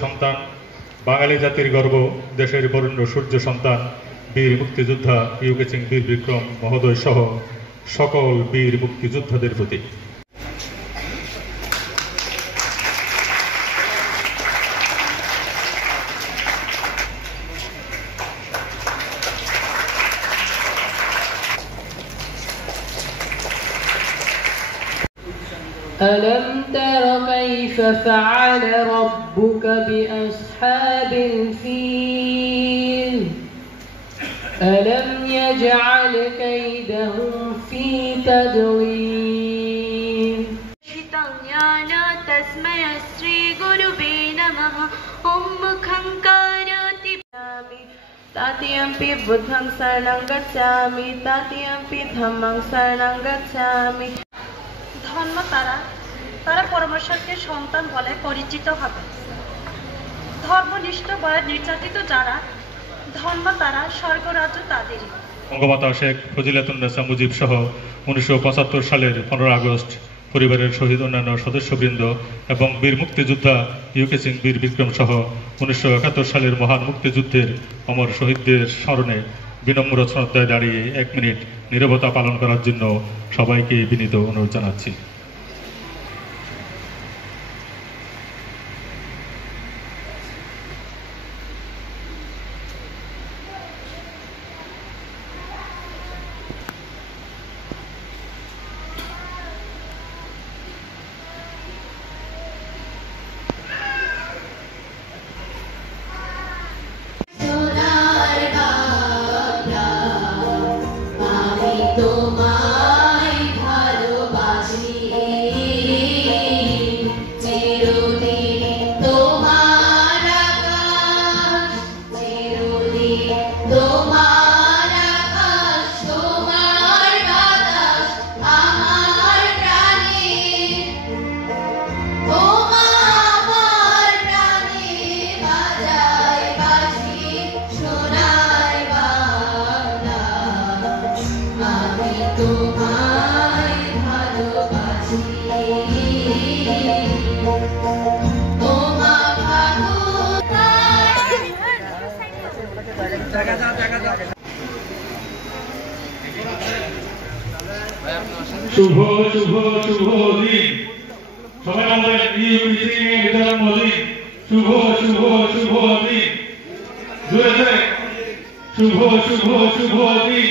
সন্তান বাঙালি জাতির গর্ব দেশের বরেণ্য সূর্য সন্তান বীর মুক্তিযোদ্ধা ইউকে সিং বীর বিক্রম মহোদয় সহ সকল বীর মুক্তিযোদ্ধাদের প্রতি ألم تر كيف فعل ربك بأصحاب الفيل ألم يجعل كيدهم في تضليل तस्मै श्री गुरुवे नमः ॐ मुखं करोति तत्यंपि बुद्धं शरणं गच्छामि तत्यंपि धम्मं शरणं गच्छामि। ধর্ম তারা পরমেশ্বরকে সন্তান বলে পরিচিত হবে। ধর্মনিষ্ঠ বলে নির্যাতিত যারা ধর্ম তারা স্বর্গরাজ্য তাদেরই। বঙ্গমাতা শেখ ফজিলাতুন্নেসা মুজিব সহ 1975 সালের 15 আগস্ট পরিবারের শহীদ অন্যান্য সদস্যবৃন্দ এবং বীর মুক্তিযোদ্ধা ইউকে সিং বীর বিক্রম সহ 1971 সালের মহান মুক্তিযুদ্ধের অমর শহীদদের স্মরণে বিনম্র শ্রদ্ধায় দাঁড়িয়ে 1 মিনিট নীরবতা পালন করার জন্য সবাইকে বিনীত অনুরোধ জানাচ্ছি। শুভ শুভ শুভ দিন সবাই আমাদের ইউকে সিং এর জন্মদিন শুভ শুভ শুভ দিন জোরে শুভ শুভ শুভ দিন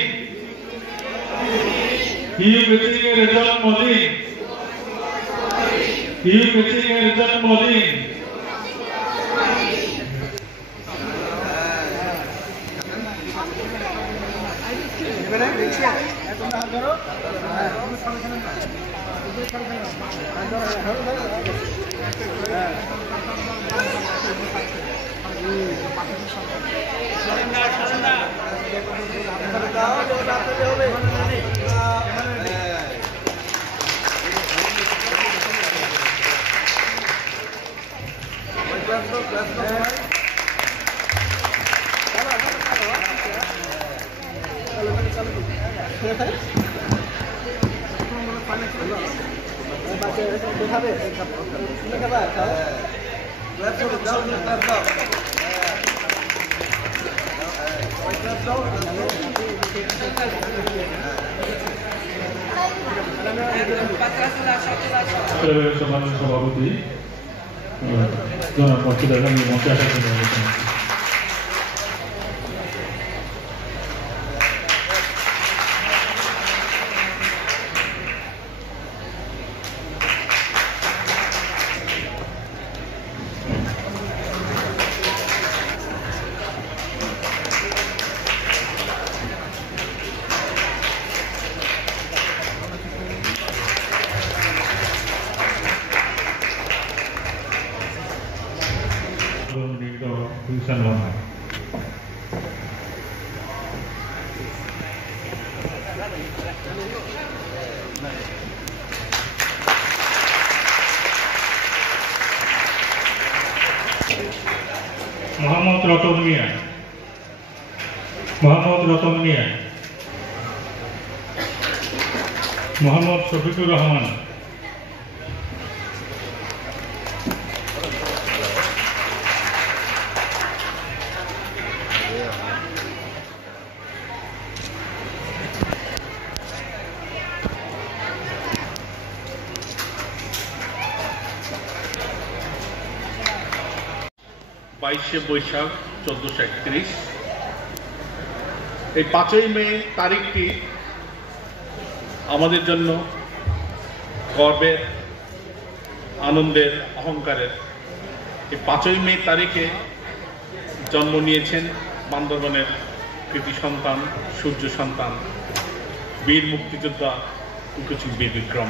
ইউকে সিং এর জন্মদিন ইউকে সিং এর জন্মদিন সভাপতি জনাব মর্তুজা গান্ধী মঞ্চে আসার জন্য মোহাম্মদ রতন মিয়া, মোহাম্মদ রতন মিয়া, মোহাম্মদ শফিকুর রহমান, বৈশাখ 1431। এই 5ই মে তারিখটি আমাদের জন্য গর্বের, আনন্দের, অহংকারের। এই 5ই মে তারিখে জন্ম নিয়েছেন বান্দরবানের কৃতি সন্তান, সূর্য সন্তান, বীর মুক্তিযোদ্ধা ইউকেচিং বীর বিক্রম।